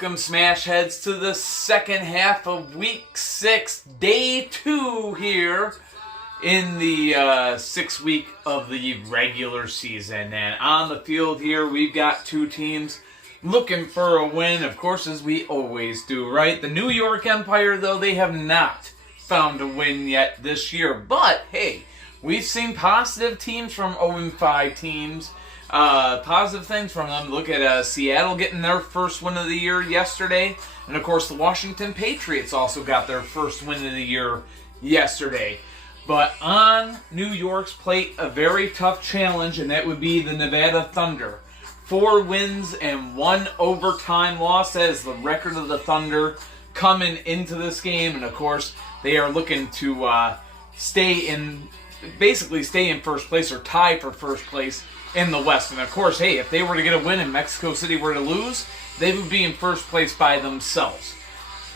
Welcome, Smash Heads, to the second half of Week 6, Day 2 here in the 6th week of the regular season. And on the field here, we've got two teams looking for a win, of course, as we always do, right? The New York Empire, though, they have not found a win yet this year. But, hey, we've seen positive teams from 0-5 teams. Positive things from them. Look at Seattle getting their first win of the year yesterday. And, of course, the Washington Patriots also got their first win of the year yesterday. But on New York's plate, a very tough challenge, and that would be the Nevada Thunder. 4 wins and 1 overtime loss. That is the record of the Thunder coming into this game. And, of course, they are looking to stay in first place or tie for first place in the West. And of course, hey, if they were to get a win and Mexico City were to lose, they would be in first place by themselves.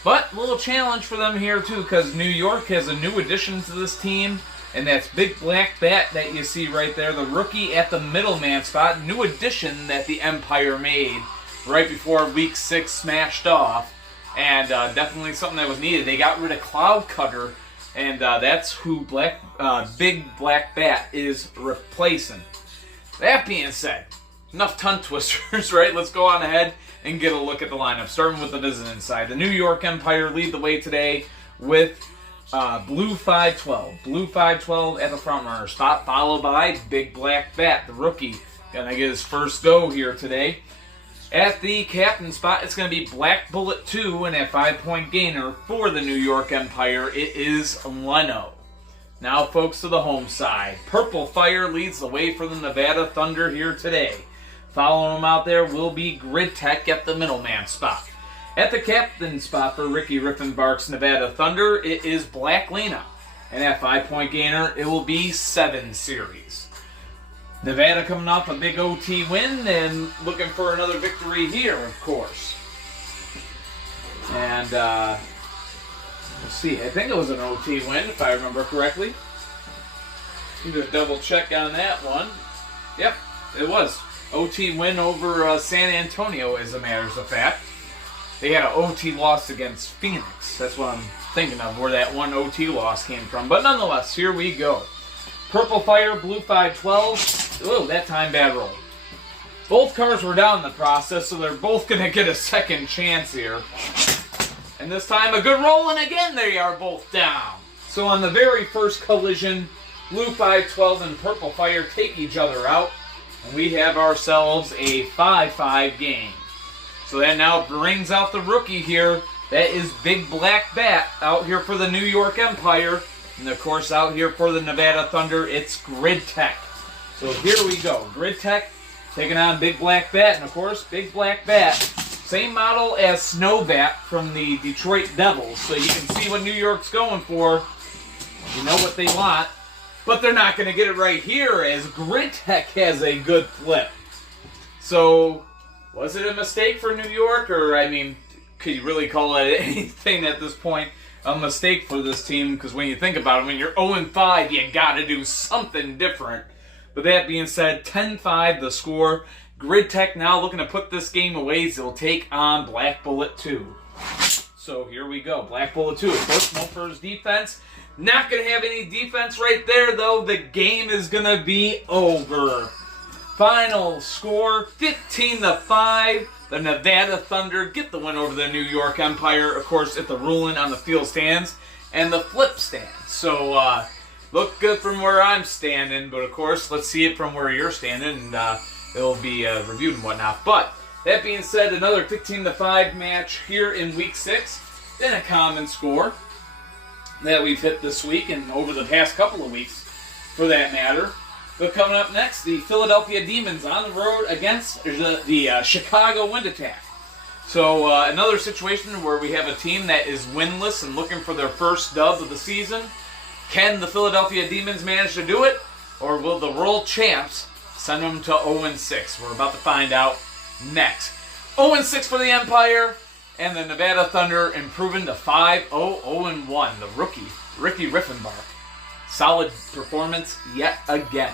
But a little challenge for them here too, because New York has a new addition to this team, and that's Big Black Bat that you see right there, the rookie at the middleman spot. New addition that the Empire made right before Week 6 smashed off, and definitely something that was needed. They got rid of Cloud Cutter, and that's who Big Black Bat is replacing. That being said, enough tongue twisters, right? Let's go on ahead and get a look at the lineup, starting with the visiting side. The New York Empire lead the way today with Blue 512. Blue 512 at the front runner spot, followed by Big Black Bat, the rookie. Gonna get his first go here today. At the captain spot, it's going to be Black Bullet 2, and a 5-point gainer for the New York Empire, it is Leno. Now, folks, to the home side. Purple Fire leads the way for the Nevada Thunder here today. Following them out there will be Grid Tech at the middleman spot. At the captain spot for Ricky Riffenbach's Nevada Thunder, it is Black Lena. And at 5-point gainer, it will be 7 series. Nevada coming off a big OT win and looking for another victory here, of course. And, let's see, I think it was an OT win, if I remember correctly. Need to double check on that one. Yep, it was. OT win over San Antonio, as a matter of fact. They had an OT loss against Phoenix. That's what I'm thinking of, where that one OT loss came from. But nonetheless, here we go. Purple Fire, Blue 512. Ooh, that time bad roll. Both cars were down in the process, so they're both going to get a second chance here. And this time a good roll, and again they are both down. So on the very first collision, Blue 512 and Purple Fire take each other out, and we have ourselves a 5-5 game. So that now brings out the rookie here. That is Big Black Bat out here for the New York Empire. And of course out here for the Nevada Thunder, it's Grid Tech. So here we go. Grid Tech taking on Big Black Bat. And of course, Big Black Bat, same model as Snowbat from the Detroit Devils. So you can see what New York's going for. You know what they want. But they're not going to get it right here, as Grid Tech has a good flip. So, was it a mistake for New York? Or, I mean, could you really call it anything at this point a mistake for this team? Because when you think about it, when you're 0-5, you got to do something different. But that being said, 10-5 the score. Grid Tech now looking to put this game away. They'll take on Black Bullet 2. So here we go. Black Bullet 2, of course, known for his defense. Not going to have any defense right there, though. The game is going to be over. Final score, 15-5. The Nevada Thunder get the win over the New York Empire. Of course, if the ruling on the field stands and the flip stands. So, look good from where I'm standing. But, of course, let's see it from where you're standing. And it'll be reviewed and whatnot. But, that being said, another 15-5 match here in Week 6. Then a common score that we've hit this week and over the past couple of weeks, for that matter. But coming up next, the Philadelphia Demons on the road against the Chicago Wind Attack. So another situation where we have a team that is winless and looking for their first dub of the season. Can the Philadelphia Demons manage to do it? Or will the world champs send them to 0-6? We're about to find out next. 0-6 for the Empire. And the Nevada Thunder improving to 5-0-0-1. The rookie, Ricky Riffenbach. Solid performance yet again.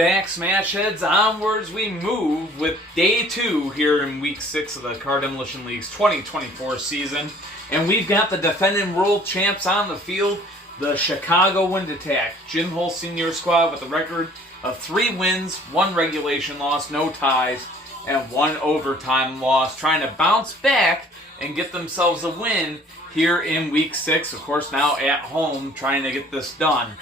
back, smash heads, onwards we move with day 2 here in week 6 of the Car Demolition League's 2024 season. And we've got the defending world champs on the field, the Chicago Wind Attack, Jim Hull Sr. squad with a record of 3 wins, 1 regulation loss, no ties, and 1 overtime loss, trying to bounce back and get themselves a win here in week 6. Of course, now at home, trying to get this done.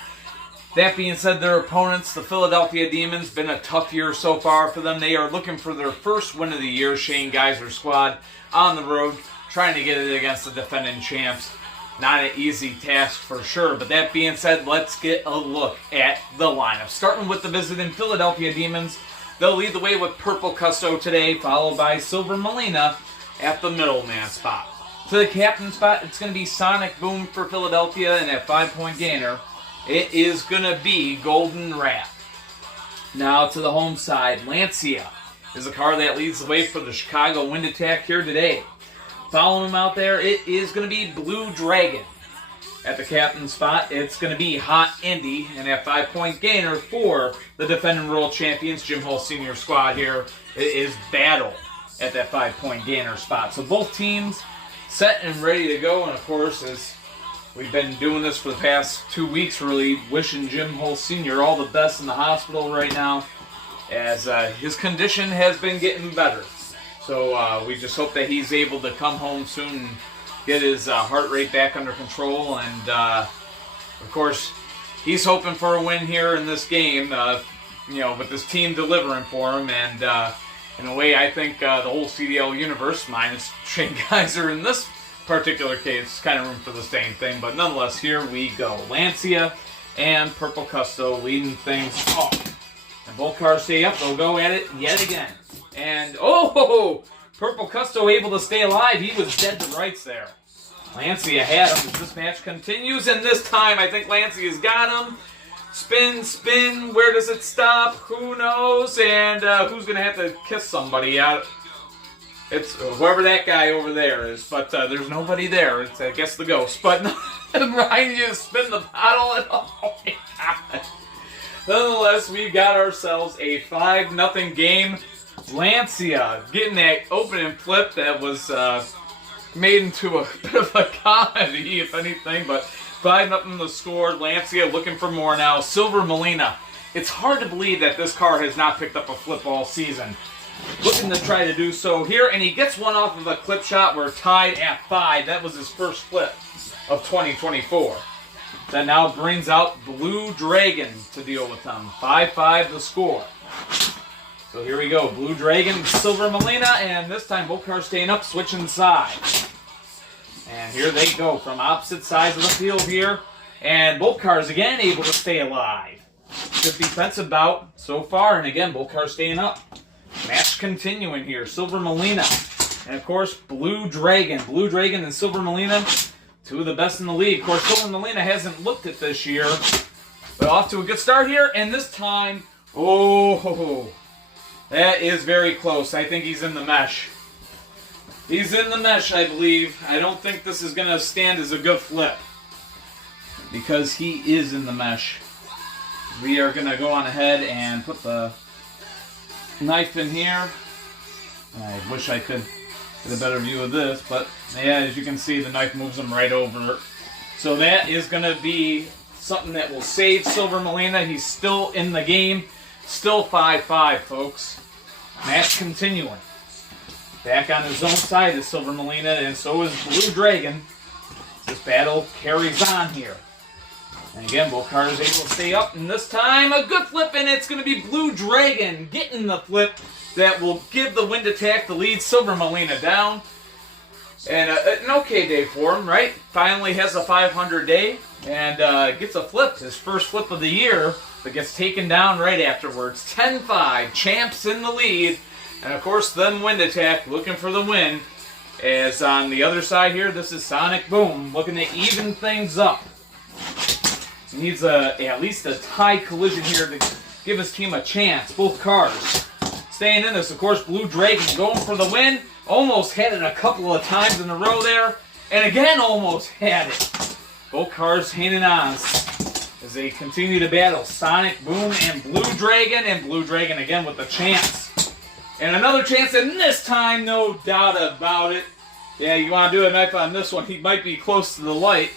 That being said, their opponents, the Philadelphia Demons, been a tough year so far for them. They are looking for their first win of the year. Shane Geiser's squad on the road, trying to get it against the defending champs. Not an easy task for sure. But that being said, let's get a look at the lineup. Starting with the visiting Philadelphia Demons. They'll lead the way with Purple Custo today, followed by Silver Molina at the middleman spot. To the captain spot, it's going to be Sonic Boom for Philadelphia, and at 5-point gainer, it is going to be Golden Rat. Now to the home side, Lancia is the car that leads the way for the Chicago Wind Attack here today. Following him out there, it is going to be Blue Dragon. At the captain spot, it's going to be Hot Indy, and at 5-point gainer for the defending world champions, Jim Hull Sr. squad here, it is Battle at that 5-point gainer spot. So both teams set and ready to go, and of course, as we've been doing this for the past 2 weeks, really wishing Jim Hull Sr. all the best in the hospital right now, as his condition has been getting better. So we just hope that he's able to come home soon and get his heart rate back under control. And of course, he's hoping for a win here in this game, with this team delivering for him. And in a way, I think the whole CDL universe, minus Shane Geiser in this particular case, kind of room for the same thing. But nonetheless, here we go. Lancia and Purple Custo leading things off. And both cars stay up. They'll go at it yet again. And, Purple Custo able to stay alive. He was dead to rights there. Lancia had him as this match continues. And this time, I think Lancia's got him. Spin, spin. Where does it stop? Who knows? And who's going to have to kiss somebody out? It's whoever that guy over there is. But there's nobody there. It's, I guess, the ghost. But behind you to spin the bottle. And, oh, my God. Nonetheless, we got ourselves a 5-0 game. Lancia getting that opening flip that was made into a bit of a comedy, if anything, but 5-0 the score. Lancia looking for more now. Silver Molina. It's hard to believe that this car has not picked up a flip all season. Looking to try to do so here, and he gets one off of a clip shot. We're tied at 5. That was his first flip of 2024. That now brings out Blue Dragon to deal with them. 5-5 the score. So here we go. Blue Dragon, Silver Molina, and this time both cars staying up, switching sides. And here they go from opposite sides of the field here. And both cars again able to stay alive. Good defensive bout so far, and again, both cars staying up. Match continuing here. Silver Molina. And of course, Blue Dragon. Blue Dragon and Silver Molina, 2 of the best in the league. Of course, Silver Molina hasn't looked at this year. But off to a good start here, and this time, that is very close. I think he's in the mesh. He's in the mesh, I believe. I don't think this is going to stand as a good flip, because he is in the mesh. We are going to go on ahead and put the knife in here. I wish I could get a better view of this, but yeah, as you can see, the knife moves him right over. So that is going to be something that will save Silver Molina. He's still in the game. Still 5-5, folks. Match continuing. Back on his own side is Silver Molina, and so is Blue Dragon. This battle carries on here. And again, both cars able to stay up, and this time a good flip, and it's going to be Blue Dragon getting the flip that will give the Wind Attack the lead. Silver Molina down. And an okay day for him, right? Finally has a 500 day, and gets a flip, his first flip of the year, but gets taken down right afterwards. 10-5, champs in the lead. And of course, then Wind Attack looking for the win. As on the other side here, this is Sonic Boom looking to even things up. He needs at least a tie collision here to give his team a chance. Both cars staying in this. Of course, Blue Dragon going for the win. Almost had it a couple of times in a row there. And again, almost had it. Both cars hanging on. As as they continue to battle Sonic Boom and Blue Dragon again with the chance. And another chance, and this time, no doubt about it. Yeah, you want to do a knife on this one. He might be close to the light.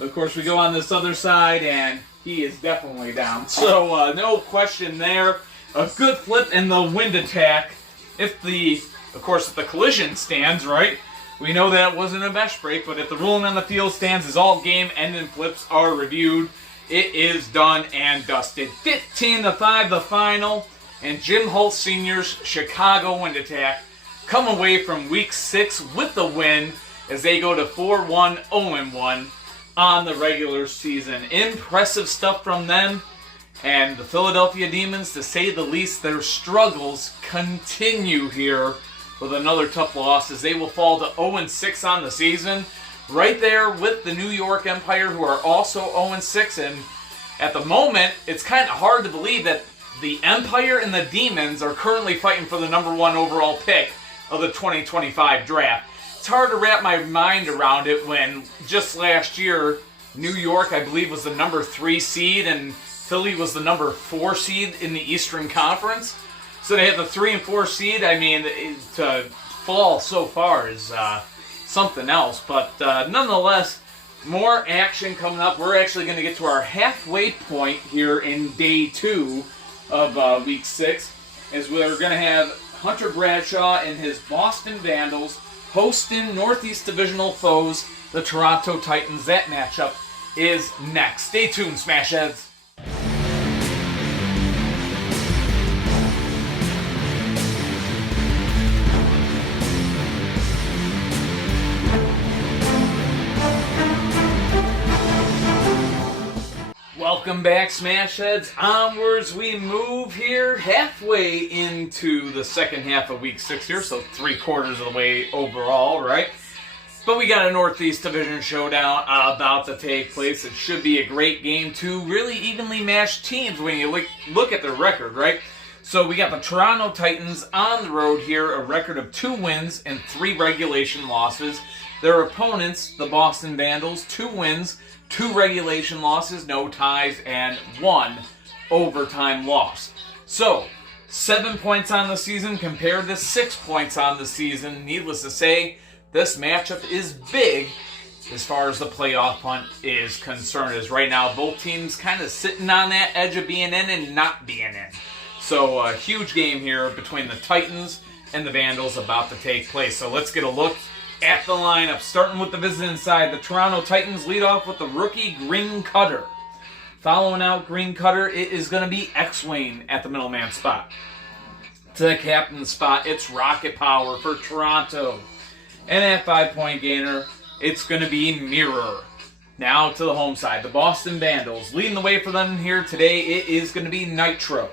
Of course, we go on this other side, and he is definitely down. So, no question there. A good flip in the wind attack. If the collision stands, right? We know that it wasn't a mesh break, but if the ruling on the field stands as all game-ending flips are reviewed, it is done and dusted. 15-5 the final, and Jim Holt Sr.'s Chicago wind attack come away from Week 6 with the win as they go to 4-1, 0-1 on the regular season. Impressive stuff from them, and the Philadelphia Demons, to say the least, their struggles continue here with another tough loss as they will fall to 0-6 on the season. Right there with the New York Empire, who are also 0-6, and at the moment, it's kind of hard to believe that the Empire and the Demons are currently fighting for the number 1 overall pick of the 2025 draft. It's hard to wrap my mind around it when just last year, New York, I believe, was the number 3 seed, and Philly was the number 4 seed in the Eastern Conference. So they have the 3 and 4 seed. I mean, to fall so far is something else. But nonetheless, more action coming up. We're actually going to get to our halfway point here in day 2 of Week 6, as we're going to have Hunter Bradshaw and his Boston Vandals hosting Northeast Divisional foes, the Toronto Titans. That matchup is next. Stay tuned, Smash Heads. Welcome back, Smash Heads. Onwards we move here, halfway into the second half of Week 6 here, so 3/4 of the way overall, right? But we got a Northeast Division showdown about to take place. It should be a great game. 2 really evenly matched teams when you look at their record, right? So we got the Toronto Titans on the road here, a record of 2 wins and 3 regulation losses. Their opponents, the Boston Vandals, 2 wins, 2 regulation losses, no ties, and 1 overtime loss. So, 7 points on the season compared to 6 points on the season. Needless to say, this matchup is big as far as the playoff hunt is concerned. As right now, both teams kind of sitting on that edge of being in and not being in. So, a huge game here between the Titans and the Vandals about to take place. So, let's get a look at the lineup, starting with the visiting side. The Toronto Titans lead off with the rookie Green Cutter. Following out Green Cutter, it is going to be X-Wing at the middleman spot. To the captain spot, it's Rocket Power for Toronto. And at 5-point gainer, it's going to be Mirror. Now to the home side, the Boston Vandals. Leading the way for them here today, it is going to be Nitro.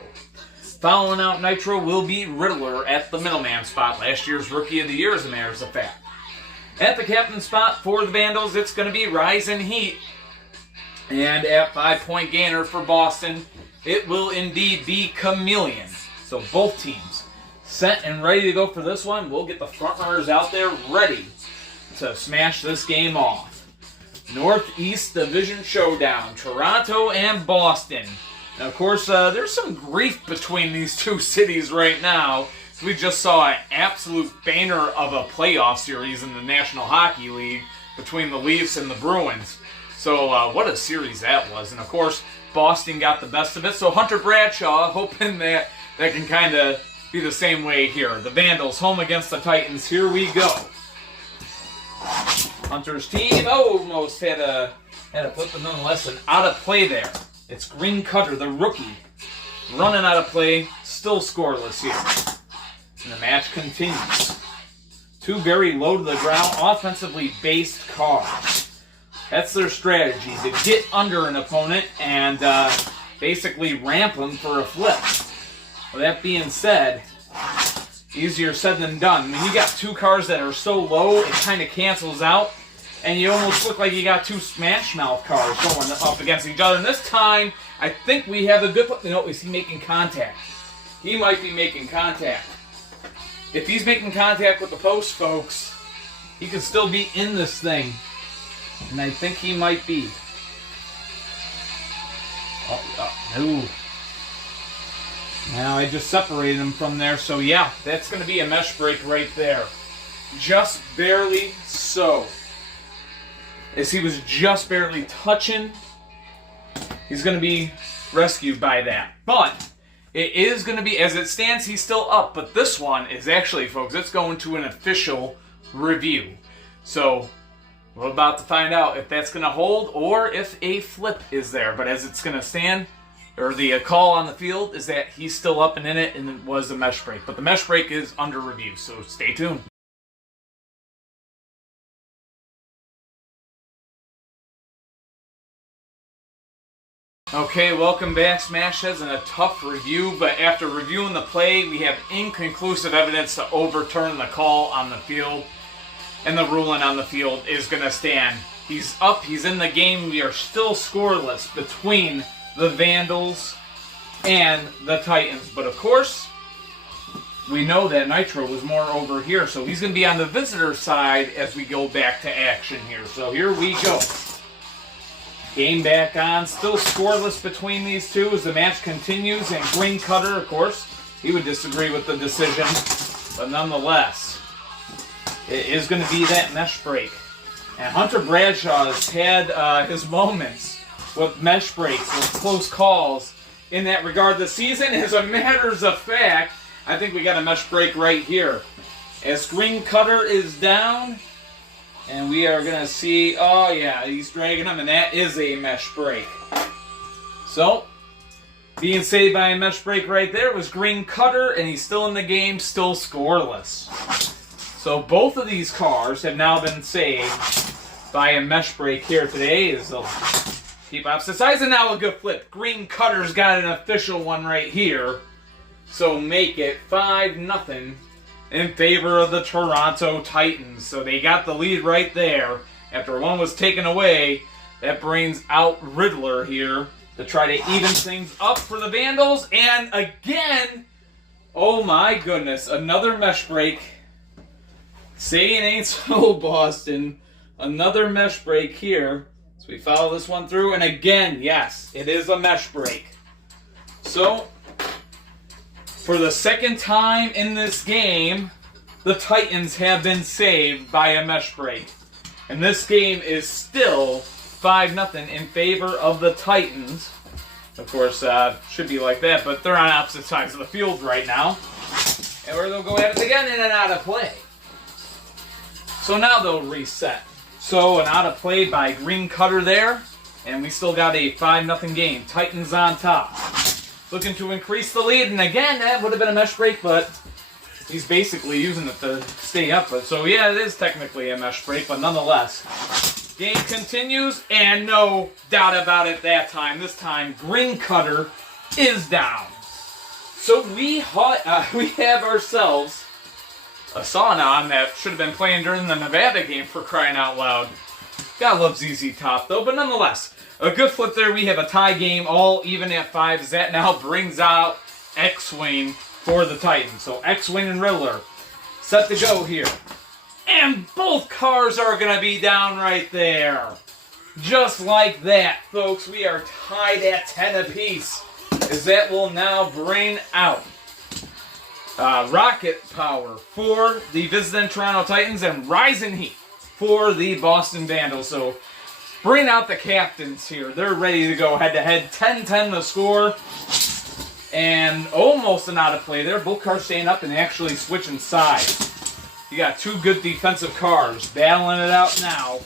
Following out Nitro will be Riddler at the middleman spot. Last year's Rookie of the Year, as a matter of fact. At the captain spot for the Vandals, it's going to be Rising Heat. And at 5-point gainer for Boston, it will indeed be Chameleon. So both teams set and ready to go for this one. We'll get the front runners out there ready to smash this game off. Northeast Division Showdown, Toronto and Boston. Now, of course, there's some grief between these two cities right now. We just saw an absolute banner of a playoff series in the National Hockey League between the Leafs and the Bruins. So what a series that was. And of course, Boston got the best of it. So Hunter Bradshaw hoping that can kind of be the same way here. The Vandals home against the Titans. Here we go. Hunter's team almost had a flip, but nonetheless an out of play there. It's Green Cutter, the rookie, running out of play, still scoreless here. And the match continues. 2 very low to the ground, offensively based cars. That's their strategy, to get under an opponent and basically ramp them for a flip. With that being said, easier said than done. When you got 2 cars that are so low, it kind of cancels out. And you almost look like you got 2 Smash Mouth cars going up against each other. And this time, I think we have a good... No, is he making contact? He might be making contact. If he's making contact with the post, folks, he could still be in this thing. And I think he might be. No. Now I just separated him from there, so yeah, that's going to be a mesh break right there. Just barely so. As he was just barely touching, he's going to be rescued by that. But it is going to be, as it stands, he's still up. But this one is actually, folks, it's going to an official review. So we're about to find out if that's going to hold or if a flip is there. But as it's going to stand, or the call on the field is that he's still up and in it, and it was a mesh break. But the mesh break is under review, so stay tuned. Okay, welcome back, Smashheads, and a tough review, but after reviewing the play, we have inconclusive evidence to overturn the call on the field, and the ruling on the field is going to stand. He's up, he's in the game, we are still scoreless between the Vandals and the Titans, but of course, we know that Nitro was more over here, so he's going to be on the visitor side as we go back to action here. So here we go. Game back on, still scoreless between these two as the match continues, and Green Cutter, of course, he would disagree with the decision, but nonetheless, it is going to be that mesh break. And Hunter Bradshaw has had his moments with mesh breaks, with close calls in that regard this season. As a matter of fact, I think we got a mesh break right here. As Green Cutter is down, and we are going to see, oh yeah, he's dragging him, and that is a mesh break. So, being saved by a mesh break right there was Green Cutter, and he's still in the game, still scoreless. So both of these cars have now been saved by a mesh break here today. As they'll keep opposite sides, and now a good flip. Green Cutter's got an official one right here. So make it 5-0. In favor of the Toronto Titans. So they got the lead right there. After one was taken away, that brings out Riddler here to try to even things up for the Vandals. And again, oh my goodness, another mesh break. Say it ain't so, Boston. Another mesh break here. So we follow this one through. And again, yes, it is a mesh break. So for the second time in this game, the Titans have been saved by a mesh break. And this game is still 5-0 in favor of the Titans. Of course, should be like that, but they're on opposite sides of the field right now. And where they'll go at it again in and out of play. So now they'll reset. So an out of play by Green Cutter there. And we still got a 5-0 game. Titans on top. Looking to increase the lead, and again, that would have been a mesh break, but he's basically using it to stay up. But so yeah, it is technically a mesh break, but nonetheless, game continues, and no doubt about it that time. This time, Green Cutter is down. So we have ourselves a Saunon that should have been playing during the Nevada game, for crying out loud. Gotta love ZZ Top though, but nonetheless. A good flip there. We have a tie game, all even at 5. As that now brings out X-Wing for the Titans. So X-Wing and Riddler set to go here. And both cars are going to be down right there. Just like that, folks. We are tied at 10 apiece. As that will now bring out Rocket Power for the visiting Toronto Titans and Rising Heat for the Boston Vandals. So bring out the captains here. They're ready to go head-to-head. 10-10 the score. And almost an out of play there. Both cars staying up and actually switching sides. You got two good defensive cars battling it out now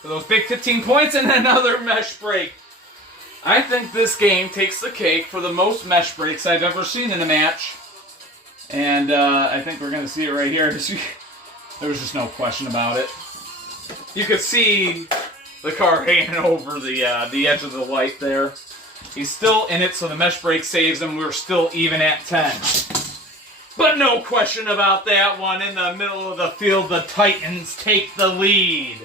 for those big 15 points and another mesh break. I think this game takes the cake for the most mesh breaks I've ever seen in a match. And I think we're going to see it right here. There was just no question about it. You could see the car hanging over the edge of the light there. He's still in it, so the mesh break saves him. We're still even at 10. But no question about that one. In the middle of the field, the Titans take the lead.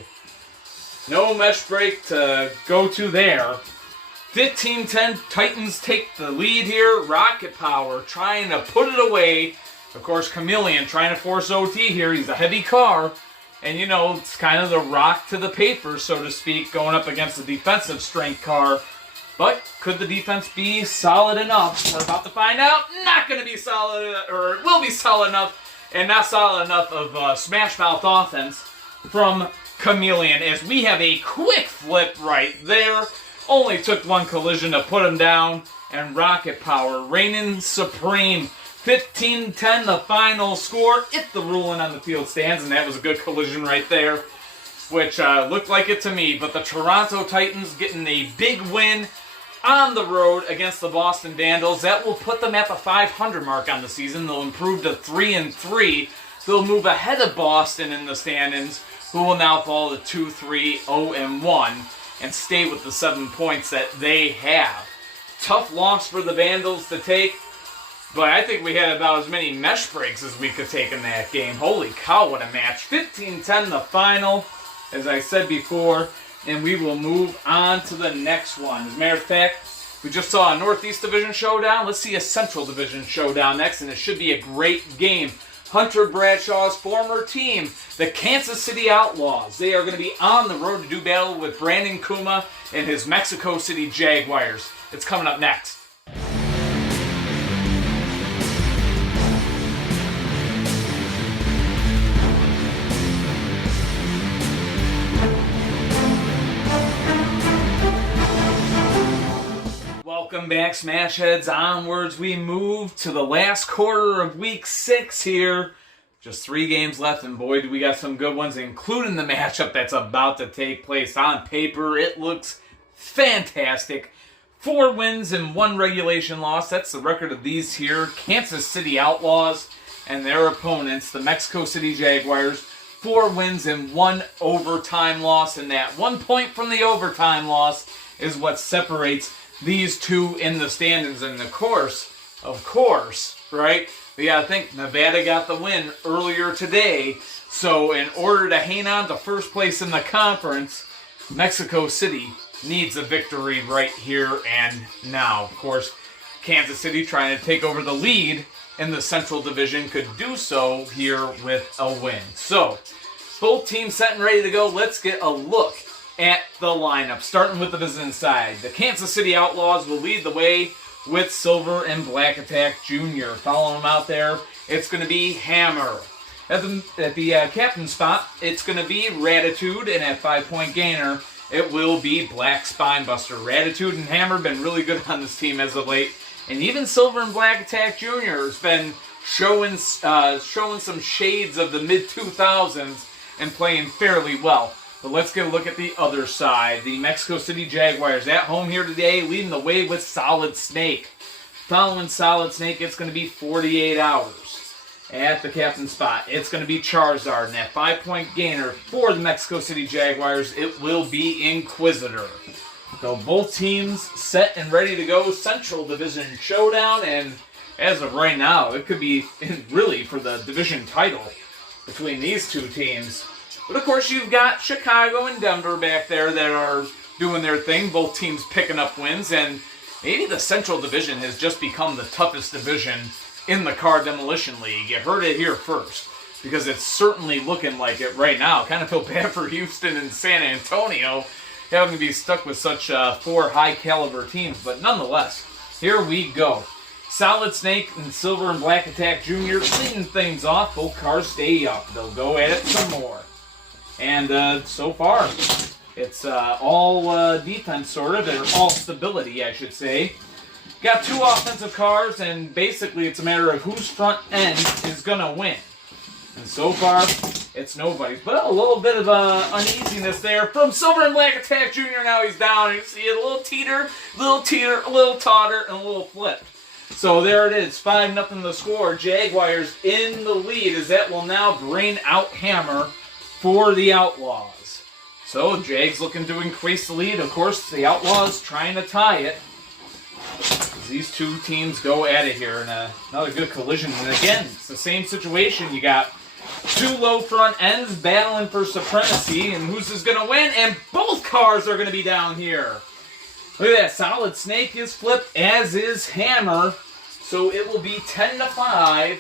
No mesh break to go to there. 15-10, Titans take the lead here. Rocket Power trying to put it away. Of course, Chameleon trying to force OT here. He's a heavy car. And, you know, it's kind of the rock to the paper, so to speak, going up against the defensive strength car But could the defense be solid enough? We're about to find out. Not going to be solid, or it will be solid enough, and not solid enough of smash mouth offense from Chameleon, as we have a quick flip right there. Only took one collision to put him down, and Rocket Power reigning supreme. 15-10 the final score if the ruling on the field stands, and that was a good collision right there, which looked like it to me. But the Toronto Titans getting a big win on the road against the Boston Vandals. That will put them at the 500 mark on the season. They'll improve to 3-3. They'll move ahead of Boston in the standings, who will now fall to 2-3-0-1 and stay with the 7 points that they have. Tough loss for the Vandals to take, but I think we had about as many mesh breaks as we could take in that game. Holy cow, what a match. 15-10 the final, as I said before, and we will move on to the next one. As a matter of fact, we just saw a Northeast Division showdown. Let's see a Central Division showdown next, and it should be a great game. Hunter Bradshaw's former team, the Kansas City Outlaws. They are going to be on the road to do battle with Brandon Kuma and his Mexico City Jaguars. It's coming up next. Welcome back, Smashheads. Onwards we move to the last quarter of Week 6 here. Just 3 games left, and boy, do we got some good ones, including the matchup that's about to take place. On paper, it looks fantastic. 4 wins and 1 regulation loss. That's the record of these here. Kansas City Outlaws and their opponents, the Mexico City Jaguars. 4 wins and 1 overtime loss, and that 1 point from the overtime loss is what separates these two in the standings. And of course, right? We got to think Nevada got the win earlier today. So in order to hang on to first place in the conference, Mexico City needs a victory right here and now. Of course, Kansas City trying to take over the lead in the Central Division could do so here with a win. So both teams set and ready to go. Let's get a look at the lineup, starting with the business side. The Kansas City Outlaws will lead the way with Silver and Black Attack Jr. Following them out there, it's going to be Hammer. At the captain spot, it's going to be Ratitude, and at 5-point gainer, it will be Black Spinebuster. Ratitude and Hammer have been really good on this team as of late, and even Silver and Black Attack Jr. has been showing some shades of the mid-2000s and playing fairly well. But let's get a look at the other side. The Mexico City Jaguars at home here today, leading the way with Solid Snake. Following Solid Snake, it's going to be 48 Hours. At the captain spot, it's going to be Charizard. And at 5-point gainer for the Mexico City Jaguars, it will be Inquisitor. So both teams set and ready to go. Central Division showdown. And as of right now, it could be really for the division title between these two teams. But of course, you've got Chicago and Denver back there that are doing their thing. Both teams picking up wins, and maybe the Central Division has just become the toughest division in the Car Demolition League. You heard it here first, because it's certainly looking like it right now. Kind of feel bad for Houston and San Antonio having to be stuck with such 4 high-caliber teams, but nonetheless, here we go. Solid Snake and Silver and Black Attack Jr. leading things off. Both cars stay up. They'll go at it some more. And so far, it's all defense, sort of, or all stability, I should say. Got 2 offensive cars, and basically it's a matter of whose front end is going to win. And so far, it's nobody's. But a little bit of uneasiness there from Silver and Black Attack Jr. Now he's down. You see a little teeter, a little totter, and a little flip. So there it is, 5-0 the score. Jaguars in the lead, as that will now bring out Hammer for the Outlaws. So Jags looking to increase the lead. Of course, the Outlaws trying to tie it. As these two teams go at it here, and another good collision. And again, it's the same situation. You got 2 low front ends battling for supremacy, and who's is going to win? And both cars are going to be down here. Look at that. Solid Snake is flipped, as is Hammer. So it will be 10-5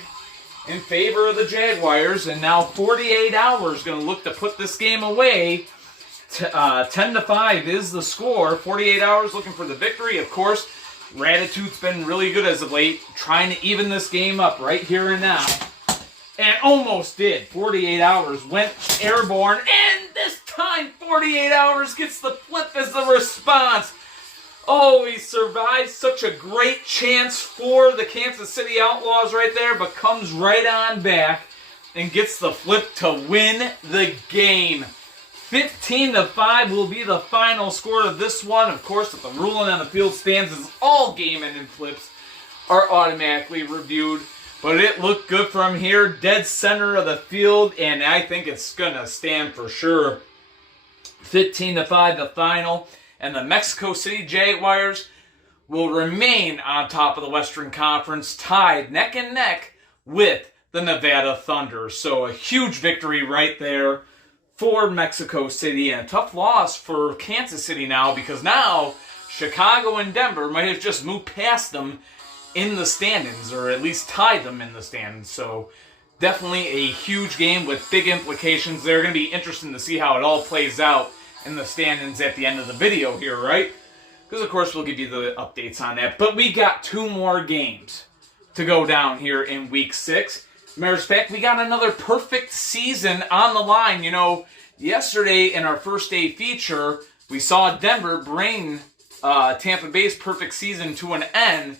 in favor of the Jaguars, and now 48 Hours going to look to put this game away 10-5 is the score. 48 Hours looking for the victory. Of course, Ratitude's been really good as of late, trying to even this game up right here and now. And almost did. 48 Hours went airborne, and this time 48 Hours gets the flip as the response. Oh, he survives such a great chance for the Kansas City Outlaws right there, but comes right on back and gets the flip to win the game. 15-5 will be the final score of this one. Of course, if the ruling on the field stands as all game ending flips are automatically reviewed. But it looked good from here, dead center of the field, and I think it's going to stand for sure. 15-5 the final, and the Mexico City Jaguars will remain on top of the Western Conference, tied neck and neck with the Nevada Thunder. So a huge victory right there for Mexico City, and a tough loss for Kansas City now, because now Chicago and Denver might have just moved past them in the standings, or at least tied them in the standings. So definitely a huge game with big implications. They're going to be interesting to see how it all plays out in the standings at the end of the video here, right? Because of course we'll give you the updates on that. But we got 2 more games to go down here in week 6. Matter of fact, we got another perfect season on the line. You know, yesterday in our first day feature, we saw Denver bring Tampa Bay's perfect season to an end,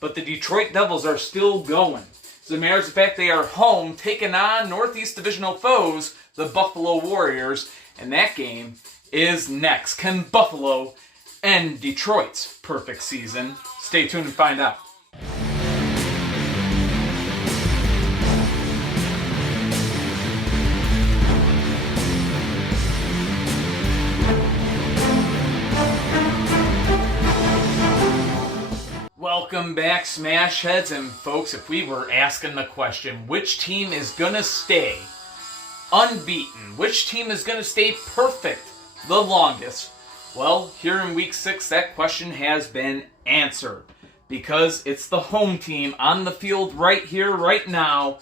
but the Detroit Devils are still going. As a matter of fact, they are home, taking on Northeast Divisional foes, the Buffalo Warriors, and that game is next. Can Buffalo end Detroit's perfect season? Stay tuned and find out. Welcome back, Smash Heads, and folks, if we were asking the question, which team is going to stay unbeaten? Which team is going to stay perfect the longest? Well, here in week 6, that question has been answered, because it's the home team on the field right here, right now,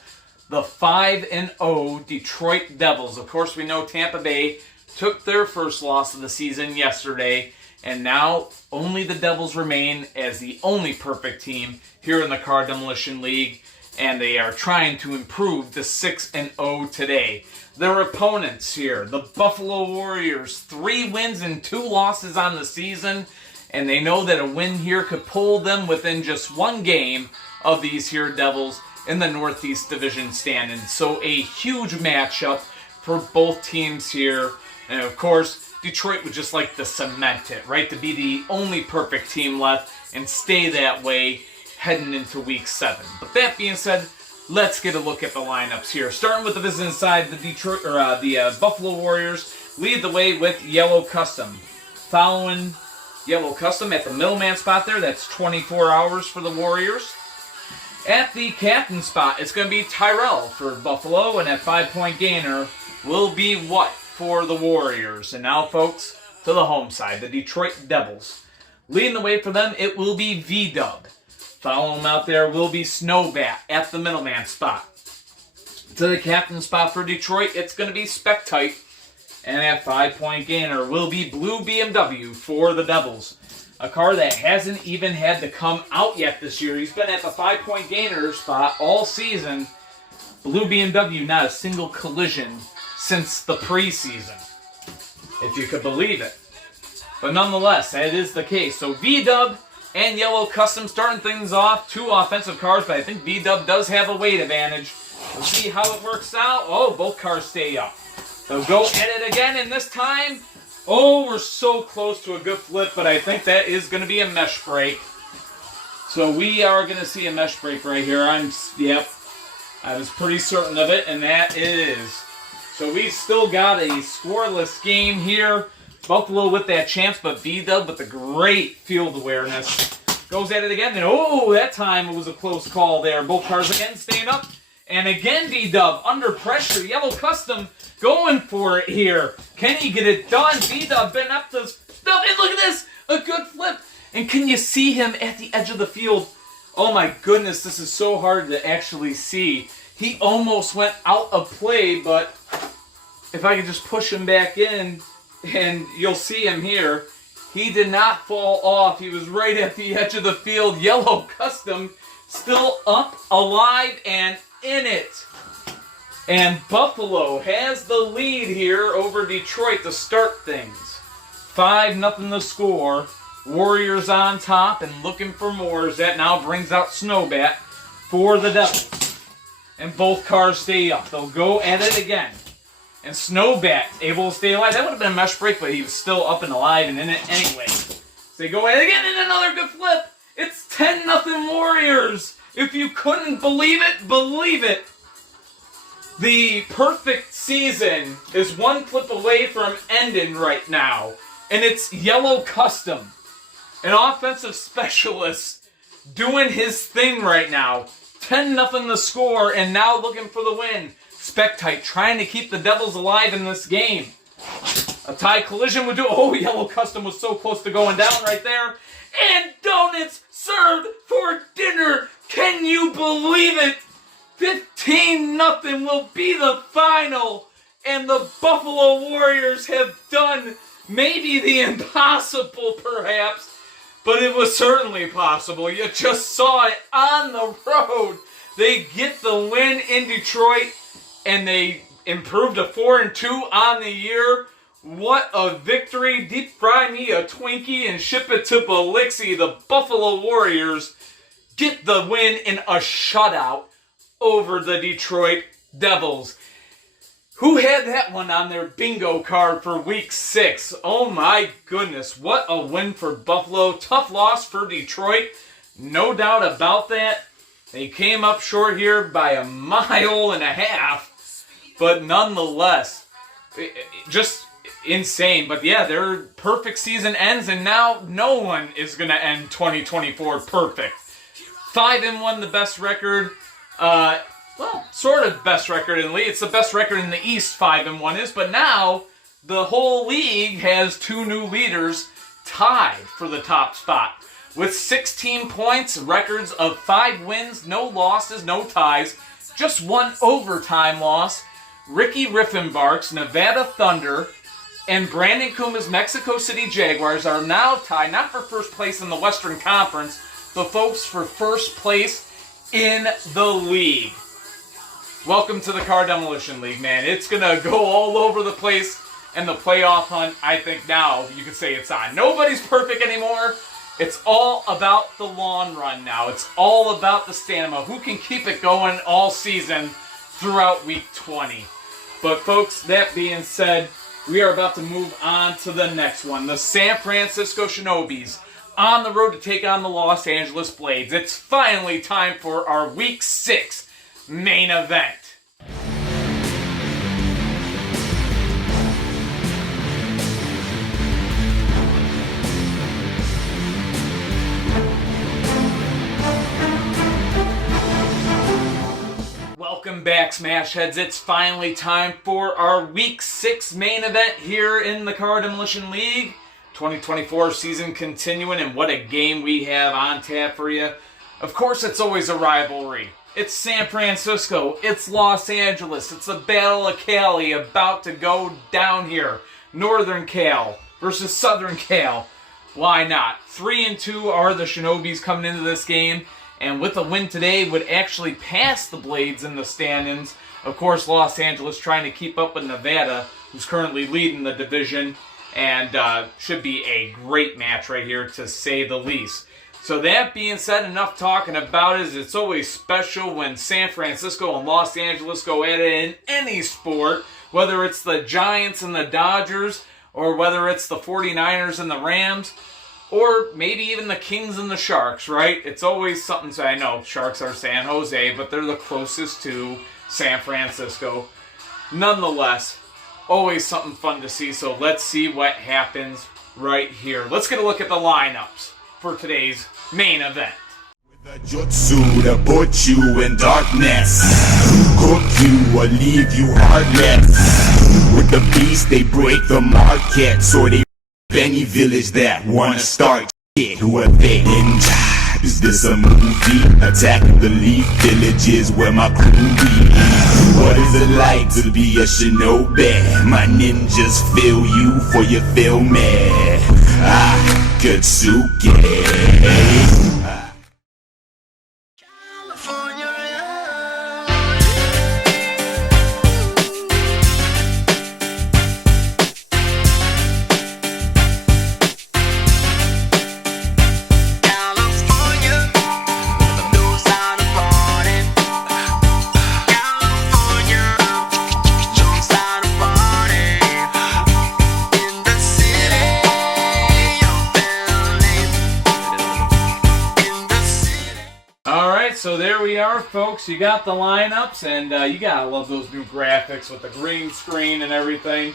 the 5-0 Detroit Devils. Of course, we know Tampa Bay took their first loss of the season yesterday, and now only the Devils remain as the only perfect team here in the Car Demolition League, and they are trying to improve to 6-0 today. Their opponents here, the Buffalo Warriors, 3 wins and 2 losses on the season, and they know that a win here could pull them within just 1 game of these here Devils in the Northeast Division standings. So a huge matchup for both teams here, and of course, Detroit would just like to cement it, right? To be the only perfect team left and stay that way heading into week 7. But that being said, let's get a look at the lineups here. Starting with the visiting side, the Buffalo Warriors lead the way with Yellow Custom. Following Yellow Custom at the middleman spot there, that's 24 Hours for the Warriors. At the captain spot, it's going to be Tyrell for Buffalo, and at 5-point gainer will be What for the Warriors. And now, folks, to the home side, the Detroit Devils. Leading the way for them, it will be V-Dub. Following them out there will be Snowbat at the middleman spot. To the captain spot for Detroit, it's going to be Spectite. And at 5-point gainer will be Blue BMW for the Devils. A car that hasn't even had to come out yet this year. He's been at the 5-point gainer spot all season. Blue BMW, not a single collision since the preseason, if you could believe it. But nonetheless, that is the case. So V-Dub and Yellow Custom starting things off. 2 offensive cars, but I think V-Dub does have a weight advantage. We'll see how it works out. Oh, both cars stay up. They'll go at it again, and this time, oh, we're so close to a good flip, but I think that is going to be a mesh break. So we are going to see a mesh break right here. Yep, I was pretty certain of it, and that is. So we've still got a scoreless game here. Buffalo with that chance, but V-Dub with a great field awareness goes at it again. And oh, that time it was a close call there. Both cars again staying up. And again, V-Dub under pressure. Yellow Custom going for it here. Can he get it done? V-Dub been up to stuff. And look at this. A good flip. And can you see him at the edge of the field? Oh my goodness, this is so hard to actually see. He almost went out of play, but if I could just push him back in, and you'll see him here. He did not fall off. He was right at the edge of the field. Yellow Custom still up, alive, and in it. And Buffalo has the lead here over Detroit to start things. 5-0 the score. Warriors on top and looking for more as that now brings out Snowbat for the Devils. And both cars stay up. They'll go at it again. And Snowbat able to stay alive. That would have been a mesh break, but he was still up and alive and in it anyway. So they go at it again and another good flip. It's 10-0 Warriors. If you couldn't believe it, believe it. The perfect season is one flip away from ending right now. And it's Yellow Custom, an offensive specialist, doing his thing right now. 10-0 the score, and now looking for the win. Spectite trying to keep the Devils alive in this game. A tie collision would do. Oh, Yellow Custom was so close to going down right there. And donuts served for dinner. Can you believe it? 15-0 will be the final. And the Buffalo Warriors have done maybe the impossible, perhaps. But it was certainly possible. You just saw it on the road. They get the win in Detroit, and they improved to 4-2 on the year. What a victory. Deep fry me a Twinkie and ship it to Biloxi. The Buffalo Warriors get the win in a shutout over the Detroit Devils. Who had that one on their bingo card for week 6? Oh my goodness, what a win for Buffalo. Tough loss for Detroit, no doubt about that. They came up short here by 1.5 miles, but nonetheless, just insane. But yeah, their perfect season ends, and now no one is going to end 2024 perfect. 5-1, the best record. Well, sort of best record in the league. It's the best record in the East, 5-1 is. But now, the whole league has 2 new leaders tied for the top spot. With 16 points, records of 5 wins, no losses, no ties. Just 1 overtime loss. Ricky Riffenbark's Nevada Thunder and Brandon Kuma's Mexico City Jaguars are now tied, not for first place in the Western Conference, but folks, for first place in the league. Welcome to the Car Demolition League, man. It's going to go all over the place, and the playoff hunt, I think now, you can say it's on. Nobody's perfect anymore. It's all about the long run now. It's all about the stamina. Who can keep it going all season throughout week 20? But folks, that being said, we are about to move on to the next one. The San Francisco Shinobis on the road to take on the Los Angeles Blades. It's finally time for our week 6 main event. Welcome back, Smash Heads. It's finally time for our week 6 main event here in the Car Demolition League. 2024 season continuing, and what a game we have on tap for you. Of course, it's always a rivalry. It's San Francisco, it's Los Angeles, it's the Battle of Cali about to go down here. Northern Cal versus Southern Cal. Why not? 3-2 are the Shinobis coming into this game, and with a win today would actually pass the Blades in the standings. Of course, Los Angeles trying to keep up with Nevada, who's currently leading the division, and should be a great match right here, to say the least. So that being said, enough talking about it. It's always special when San Francisco and Los Angeles go at it in any sport, whether it's the Giants and the Dodgers, or whether it's the 49ers and the Rams, or maybe even the Kings and the Sharks, right? It's always something. So I know Sharks are San Jose, but they're the closest to San Francisco. Nonetheless, always something fun to see. So let's see what happens right here. Let's get a look at the lineups for today's main event. With a jutsu to put you in darkness, cook you or leave you heartless. With the beast they break the market, so they any village that wanna start shit. Who are they? Ninja. Is this a movie? Attacking the leaf villages where my crew be. What is a light to be a shinobi. My ninjas feel you for you feel me. Katsuki. So there we are, folks. You got the lineups, and you gotta love those new graphics with the green screen and everything.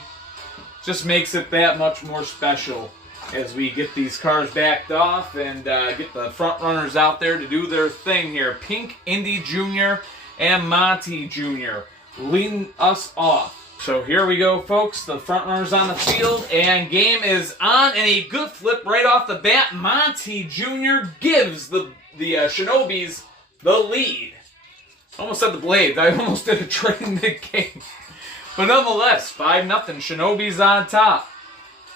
Just makes it that much more special as we get these cars backed off and get the front runners out there to do their thing here. Pink, Indy Jr., and Monty Jr. leading us off. So here we go, folks. The front runners on the field, and game is on, and a good flip right off the bat. Monty Jr. gives the Shinobis the lead. Almost said the Blades. I almost did a trade mid-game. But nonetheless, 5-0. Shinobis on top.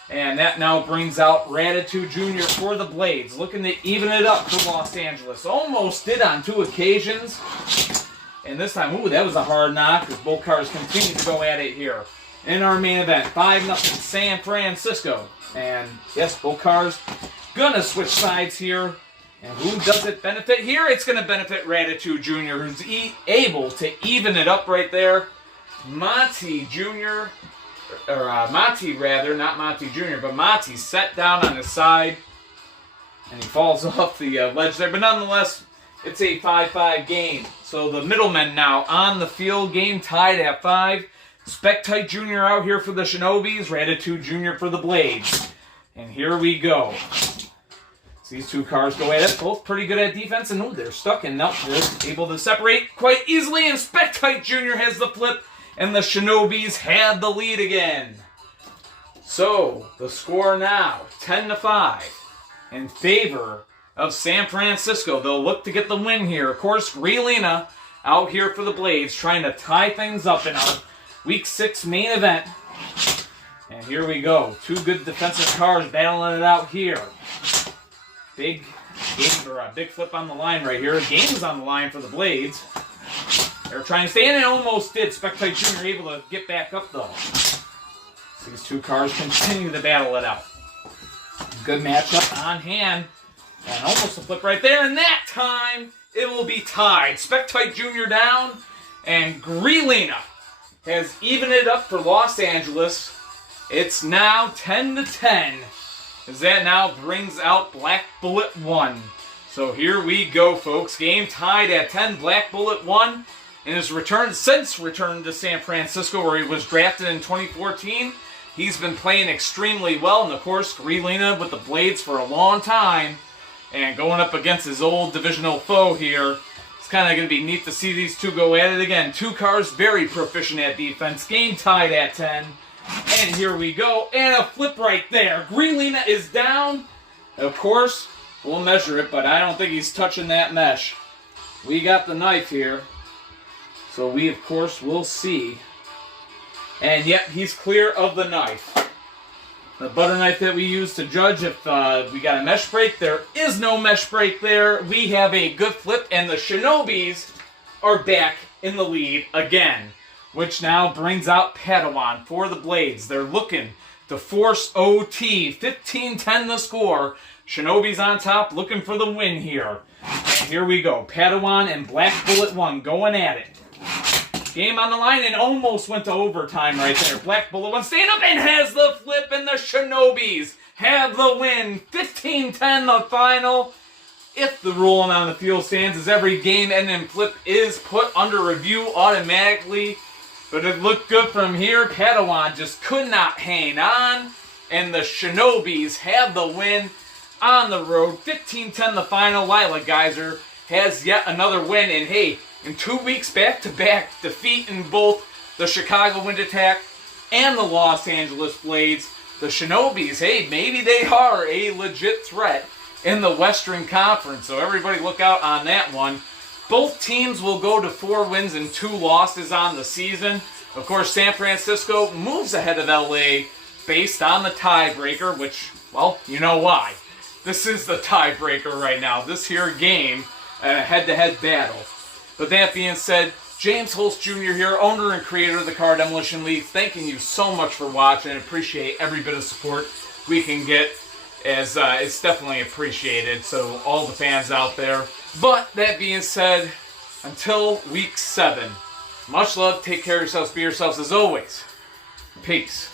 And that now brings out Ratitude Jr. for the Blades. Looking to even it up for Los Angeles. Almost did on 2 occasions. And this time, ooh, that was a hard knock because both cars continue to go at it here. In our main event, 5-0 San Francisco. And yes, both cars gonna switch sides here. And who does it benefit here? It's going to benefit Ratitude Jr., who's able to even it up right there. Monty Jr., or Monty rather, not Monty Jr., but Monty set down on his side. And he falls off the ledge there. But nonetheless, it's a 5-5 game. So the middlemen now on the field, game tied at 5. Spectite Jr. out here for the Shinobis, Ratitude Jr. for the Blades. And here we go. So these two cars go at it, both pretty good at defense, and they're stuck, and now they're able to separate quite easily, and Spectite Jr. has the flip, and the Shinobis had the lead again. So, the score now, 10-5, in favor of San Francisco. They'll look to get the win here. Of course, Relina out here for the Blades, trying to tie things up in our Week 6 main event. And here we go. 2 good defensive cars battling it out here. Big flip on the line right here. Game is on the line for the Blades. They're trying to stay in and almost did. Spectite Jr. able to get back up though. So these 2 cars continue to battle it out. Good matchup on hand. And almost a flip right there. And that time it will be tied. Spectite Jr. down. And Grelina has evened it up for Los Angeles. It's now 10-10. As that now brings out Black Bullet 1. So here we go, folks. Game tied at 10. Black Bullet 1 and has returned to San Francisco, where he was drafted in 2014. He's been playing extremely well, and of course, Relina with the Blades for a long time. And going up against his old divisional foe here, it's kind of going to be neat to see these 2 go at it again. 2 cars very proficient at defense. Game tied at 10. And here we go, and a flip right there. Grelina is down. Of course, we'll measure it, but I don't think he's touching that mesh. We got the knife here, so we, of course, will see. And yet, he's clear of the knife. The butter knife that we use to judge if we got a mesh break, there is no mesh break there. We have a good flip, and the Shinobis are back in the lead again, which now brings out Padawan for the Blades. They're looking to force OT. 15-10 the score. Shinobis on top, looking for the win here. And here we go. Padawan and Black Bullet 1 going at it. Game on the line and almost went to overtime right there. Black Bullet 1 staying up and has the flip, and the Shinobis have the win. 15-10 the final. If the ruling on the field stands, as every game-ending flip is put under review automatically. But it looked good from here. Padawan just could not hang on. And the Shinobis have the win on the road. 15-10 the final. Lila Geyser has yet another win. And hey, in 2 weeks back-to-back defeat in both the Chicago Wind Attack and the Los Angeles Blades, the Shinobis, hey, maybe they are a legit threat in the Western Conference. So everybody look out on that one. Both teams will go to 4 wins and 2 losses on the season. Of course, San Francisco moves ahead of LA based on the tiebreaker, which, well, you know why. This is the tiebreaker right now. This here game, head-to-head battle. But that being said, James Holst Jr. here, owner and creator of the Car Demolition League, thanking you so much for watching. I appreciate every bit of support we can get, as it's definitely appreciated. So all the fans out there. But that being said, until week 7, much love, take care of yourselves, be yourselves as always. Peace.